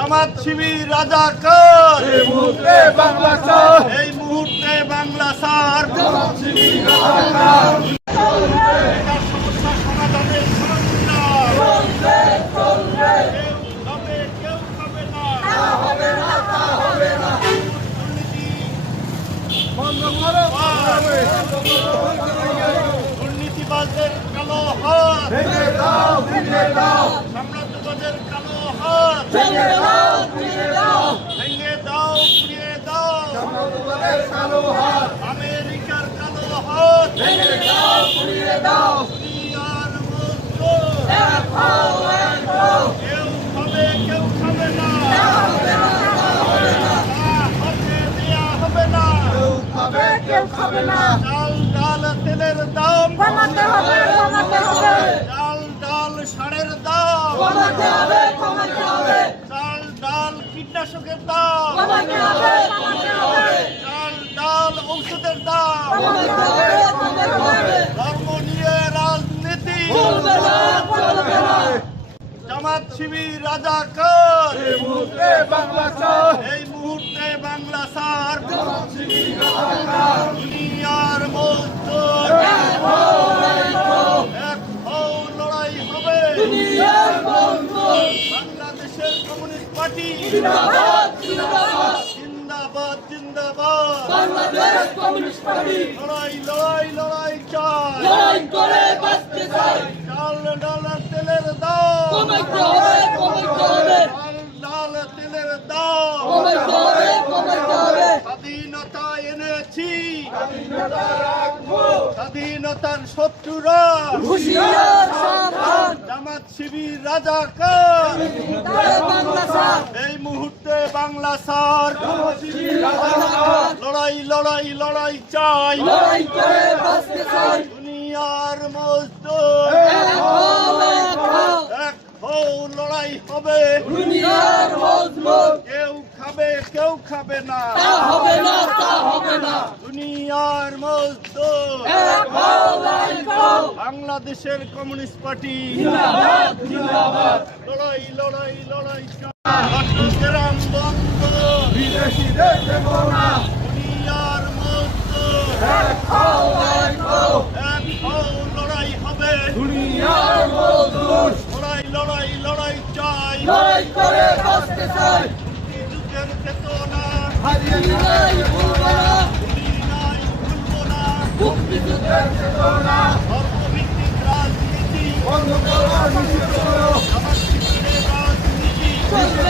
জামাত শিবির রাজাকার এই মুহূর্তে বাংলা ছাড়, এই মুহূর্তে বাংলা ছাড়। জামাত শিবির রাজাকার। বেকার সমস্যা সমাধানের সংগ্রাম কেউ খাবে না। দুর্নীতি দুর্নীতিবাজদের কালো হাত, ভেঙে দাও, ভেঙে দাও, সাম্রাজ্যবাদের কালো হাত ভেঙে দাও, ভেঙে দাও, ভেঙে দাও, পুড়িয়ে দাও। সাম্রাজ্যবাদের কালো হাত, আমেরিকার কালো হাত ভেঙে দাও, পুড়িয়ে দাও। দুনিয়ার মজদুর এক হও, এক হও, কেউ খাবে না। দেয়া হবে না। কেউ খাবে, কেউ খাবে না। চাল ডাল তেলের দাম কমাতে হবে, কমাতে হবে, চাল ডাল সারের দাম কমাতে হবে, কমাতে হবে, চাল ডাল কীটনাশকের দাম কমাতে হবে, কমাতে হবে, চাল ডাল ঔষধের দাম কমাতে হবে, কমাতে হবে। ধর্ম নিয়ে রাজনীতি চলবে না, চলবে না। জামাত শিবির রাজাকার এই মুহূর্তে বাংলা ছাড়, এই মুহূর্তে বাংলা ছাড়। জামাত শিবির রাজাকার। দুনিয়ার মজদুর এক হও, এক হও, এক হও, লড়াই হবে। দুনিয়ার মজদুর। বাংলাদেশের কমিউনিস্ট পার্টি জিন্দাবাদ, জিন্দাবাদ। জিন্দাবাদ জিন্দাবাদ। বাংলাদেশ কমিউনিস্ট পার্টি লড়াই লড়াই লড়াই চাই। লড়াই করে বাঁচতে চাই। চাল ডাল তেলের দাম কমাইতে হবে, কমাইতে হবে, চাল ডাল তেলের দাম কমাইতে হবে, কমাইতে হবে। স্বাধীনতা এনেছি, স্বাধীনতা রাখবো, স্বাধীনতার শত্রুরা হুঁশিয়ার সাবধান। জামাত শিবির রাজাকার জয় বাংলা ছাড়, এই মুহূর্তে বাংলা ছাড়। জামাত শিবির রাজাকার। লড়াই লড়াই লড়াই চাই। লড়াই করে বাঁচতে চাই। দুনিয়ার মজদুর এক হও, এক হও, এক হও, লড়াই হবে। দুনিয়ার মজলুম। কেউ খাবে না। তা হবে না, তা হবে না। দুনিয়ার মজদুর এক হও, এক হও, বাংলাদেশের কমিউনিস্ট পার্টি জিন্দাবাদ, জিন্দাবাদ। লড়াই লড়াই লড়াই চাই। চট্টগ্রাম বন্ধ, বিদেশিদের দেব না। দুনিয়ার মজদুর এক হও, এক হও, এক হও, লড়াই হবে। দুনিয়ার মজদুর। লড়াই লড়াই লড়াই চাই। লড়াই করে বাঁচতে চাই। যুদ্ধের চেতনা হারিয়ে নাই, ভুলবো না। ভুলি নাই, ভুলবো না। মুক্তিযুদ্ধের চেতনা ধর্মভিত্তিক রাজনীতি বন্ধ করো, নিষিদ্ধ করো। আমার শিবিরের রাজনীতি চলবে